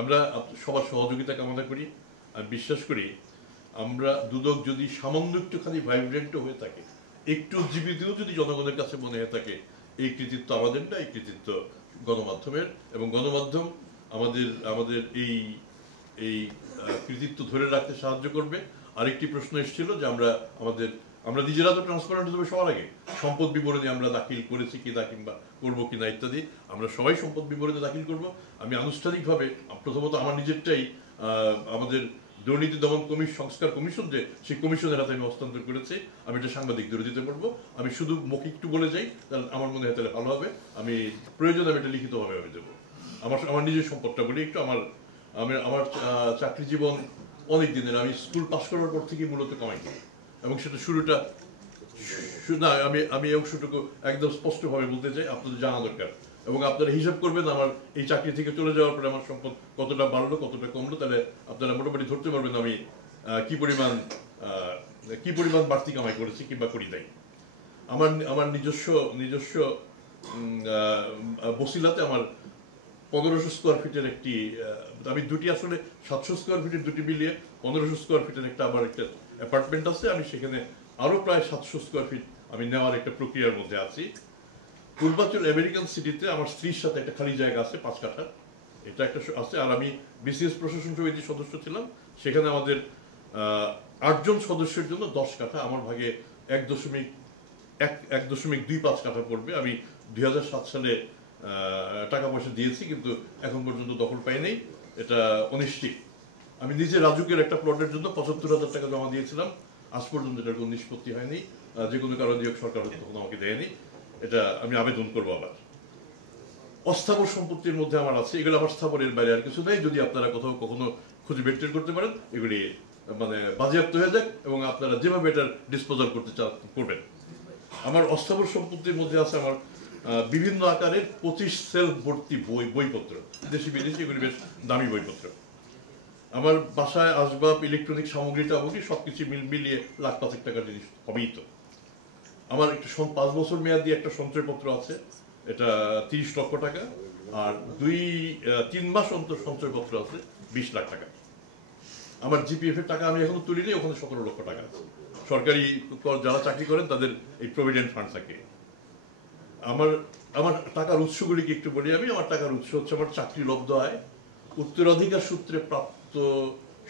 আমরা সবার সহযোগিতা কামনা করি। আমি বিশ্বাস করি আমরা দুদক যদি সামান্য একটুখানি ভাইব্রেন্টও হয়ে থাকে, একটু জীবিতও যদি জনগণের কাছে মনে হয়ে থাকে, এই কৃতিত্ব আমাদের না, এই কৃতিত্ব গণমাধ্যমের। এবং গণমাধ্যম আমাদের আমাদের এই এই কৃতিত্ব ধরে রাখতে সাহায্য করবে। আরেকটি প্রশ্ন এসেছিল যে আমরা নিজেরা তো ট্রান্সপারেন্ট হবে সবার আগে, সম্পদ বিবরণী আমরা দাখিল করেছি কিনা কিংবা করবো কিনা ইত্যাদি আমরা সবাই সম্পদ বিবরণী দাখিল করব। আমি আনুষ্ঠানিকভাবে প্রথমত আমার নিজেরটাই আমাদের দুর্নীতি দমন সংস্কার কমিশন, যে সেই কমিশনের হাতে আমি হস্তান্তর করেছি। আমি এটা সাংবাদিকদের দিতে পারবো। আমি শুধু মৌখিক একটু বলে যাই, তাহলে আমার মনে হয় তাহলে ভালো হবে। আমি প্রয়োজনে আমি এটা লিখিতভাবে আমি দেবো। আমার নিজের সম্পদটা বলি একটু। আমার চাকরি জীবন অনেক দিনের। আমি স্কুল পাশ করার পর থেকে মূলত কামাই করি, এবং সেটা শুরুটা না, আমি এই অংশটুকু একদম স্পষ্টভাবে বলতে চাই, আপনাদের জানা দরকার। এবং আপনারা হিসাব করবেন আমার এই চাকরি থেকে চলে যাওয়ার পরে আমার সম্পদ কতটা বাড়লো কতটা কমলো, তাহলে আপনারা মোটামুটি ধরতে পারবেন আমি কি পরিমাণ বাড়তি কামাই করেছি কিংবা করি নাই। আমার নিজস্ব বসিলাতে আমার 1500 স্কোয়ার ফিটের একটি, আমি দুটি আসলে 700 স্কোয়ার ফিটের দুটি মিলিয়ে 1500 স্কোয়ার ফিটের আমার একটা অ্যাপার্টমেন্ট আছে। আমি সেখানে আরো প্রায় 700 স্কোয়ার ফিট আমি নেওয়ার একটা প্রক্রিয়ার মধ্যে আছি। পূর্বাঞ্চল আমেরিকান সিটিতে আমার স্ত্রীর সাথে একটা খালি জায়গা আছে 5 কাঠা, এটা একটা আছে। আর আমি বিসিএস প্রশাসন সমিতির সদস্য ছিলাম। সেখানে আমাদের 8 জন সদস্যের জন্য 10 কাঠা, আমার ভাগে 1.25 কাঠা পড়বে। আমি 2007 সালে টাকা পয়সা দিয়েছি, কিন্তু এখন পর্যন্ত দখল পাই নাই। এটা অনিশ্চিত। আমি নিজে রাজুকের একটা প্লটের জন্য 75,000 টাকা জমা দিয়েছিলাম। আজ পর্যন্ত এটার কোনো নিষ্পত্তি হয়নি। যে কোনো কারণে সরকার তখন আমাকে দেয়নি। এটা আমি আবেদন করবো আবার। অস্থাবর সম্পত্তির মধ্যে আমার আছে, এগুলো আমার স্থাবরের বাইরে আর কিছু নেই। যদি আপনারা কোথাও কখনো খুঁজে বের করতে পারেন, এগুলি মানে বাজেয়াপ্ত হয়ে যাক, এবং আপনারা যেভাবে এটার ডিসপোজাল করতে চান করবেন। আমার অস্থাবর সম্পত্তির মধ্যে আছে আমার বিভিন্ন আকারের 25 সেলফ ভর্তি বইপত্র, দেশি বিদেশি, এগুলি বেশ দামি বইপত্র। আমার বাসায় আসবাব, ইলেকট্রনিক সামগ্রী সবকিছু মিলিয়ে লাখ 5 টাকার জিনিস হবেই তো। আমার একটা 5 বছর মেয়াদি একটা সঞ্চয়পত্র আছে, এটা 30 লক্ষ টাকা। আর 2-3 মাস অন্তর সঞ্চয়পত্র আছে 20 লাখ টাকা। আমার জিপিএফ এর টাকা আমি এখনো তুলিনি, ওখানে 17 লক্ষ টাকা আছে। সরকারি যারা চাকরি করেন তাদের এই প্রভিডেন্ট ফান্ড থাকে। আমার টাকার উৎসগুলিকে একটু বলি। আমার টাকার উৎস হচ্ছে আমার চাকরি লব্ধ আয়, উত্তরাধিকার সূত্রে প্রাপ্ত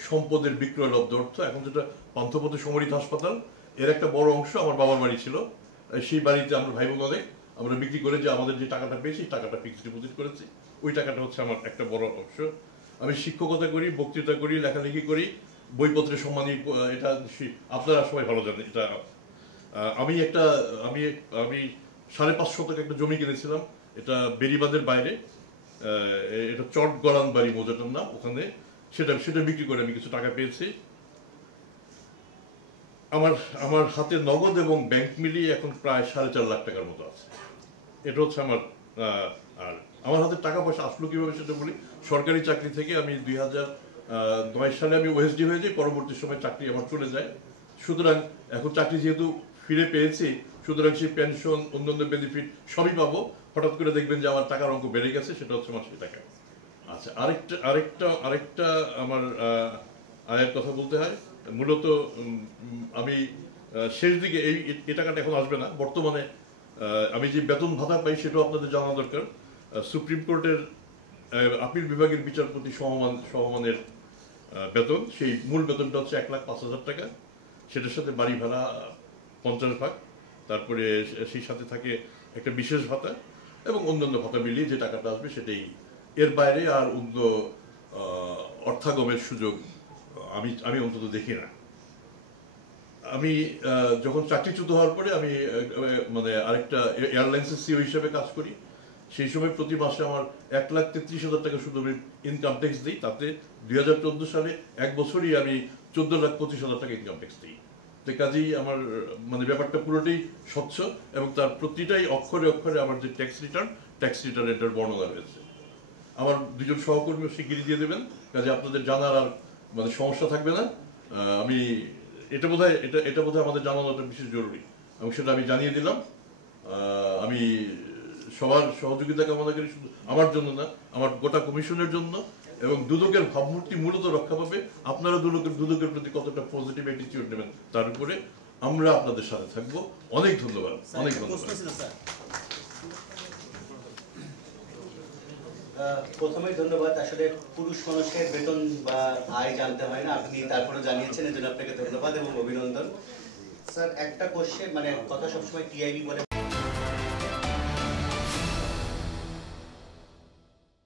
সম্পদের বিক্রয় লব্ধ অর্থ। এখন যেটা পান্থপথ সমরিত হাসপাতাল, এর একটা বড় অংশ আমার বাবার বাড়ি ছিল। সেই বাড়িতে আমরা ভাই বোন অনেক, আমরা বিক্রি করে যে আমাদের যে টাকাটা পেয়েছি টাকাটা ফিক্সড ডিপোজিট করেছি। ওই টাকাটা হচ্ছে আমার একটা বড় অংশ। আমি শিক্ষকতা করি, বক্তৃতা করি, লেখালেখি করি, বইপত্রে সম্মানী, এটা আপনারা সবাই ভালো জানেন। এটা আমি 5.5 শতক একটা জমি কিনেছিলাম, এটা বেরিবাদের বাইরে, এটা চট গড়ান বাড়ি মৌজাটার নাম, ওখানে। সেটা বিক্রি করে আমি কিছু টাকা পেয়েছি। আমার হাতে নগদ এবং ব্যাংক মিলিয়ে এখন প্রায় 4.5 লাখ টাকার মতো আছে। এটা হচ্ছে আমার। আর আমার হাতে টাকা পয়সা আসলো কিভাবে সেটা বলি। সরকারি চাকরি থেকে আমি 2009 সালে আমি ওএসডি হয়ে যাই, পরবর্তী সময় চাকরি আমার চলে যায়। সুতরাং এখন চাকরি যেহেতু ফিরে পেয়েছি, সুতরাং সেই পেনশন, অন্যান্য বেনিফিট সবই পাবো। হঠাৎ করে দেখবেন যে আমার টাকার অঙ্ক বেড়ে গেছে, সেটা হচ্ছে আমার সেই টাকা। আচ্ছা, আরেকটা আমার আয়ের কথা বলতে হয়। মূলত আমি শেষ দিকে এই টাকাটা এখন আসবে না। বর্তমানে আমি যে বেতন ভাতা পাই সেটাও আপনাদের জানা দরকার। সুপ্রিম কোর্টের আপিল বিভাগের বিচারপতি সমমানের বেতন, সেই মূল বেতনটা হচ্ছে 1,05,000 টাকা। সেটার সাথে বাড়ি ভাড়া 50 ভাগ, তারপরে সেই সাথে থাকে একটা বিশেষ ভাতা এবং অন্যান্য ভাতা মিলিয়ে যে টাকাটা আসবে সেটাই। এর বাইরে আর অন্য অর্থাগমের সুযোগ আমি অন্তত দেখি না। আমি যখন চাকরিচ্যুত হওয়ার পরে আমি মানে আরেকটা এয়ারলাইন্সের সিও হিসেবে কাজ করি। সেই সময় প্রতি মাসে আমার 1,33,000 টাকা শুধু আমি ইনকাম ট্যাক্স দিই। তাতে 2014 সালে এক বছরই আমি 14,25,000 টাকা ইনকাম ট্যাক্স দিই। তো কাজেই আমার মানে ব্যাপারটা পুরোটাই স্বচ্ছ, এবং তার প্রতিটাই অক্ষরে অক্ষরে আমার যে ট্যাক্স রিটার্ন এটার বর্ণনা রয়েছে। আমার 2 জন সহকর্মীও স্বীকৃতি দিয়ে দেবেন, কাজে আপনাদের জানার আর মানে সমস্যা থাকবে না। আমি এটা বোধহয় আমাদের জানানোটা বিশেষ জরুরি, এবং সেটা আমি জানিয়ে দিলাম। আমি সবার সহযোগিতা কামনা করি, শুধু আমার জন্য না, আমার গোটা কমিশনের জন্য এবং দুদকের ভাবমূর্তি মূলত রক্ষা পাবে। আপনারা দুদকের প্রতি কতটা পজিটিভ অ্যাটিটিউড নেবেন তার উপরে আমরা আপনাদের সাথে থাকবো। অনেক ধন্যবাদ, অনেক ধন্যবাদ। প্রথমেই ধন্যবাদ। আসলে পুরুষ মানুষের বেতন বা আয় জানতে হয় না, আপনি তারপরে জানিয়েছেন, এর জন্য আপনাকে ধন্যবাদ এবং অভিনন্দন। স্যার একটা কোশ্চেন, মানে কথা সবসময় টিআইবি বলে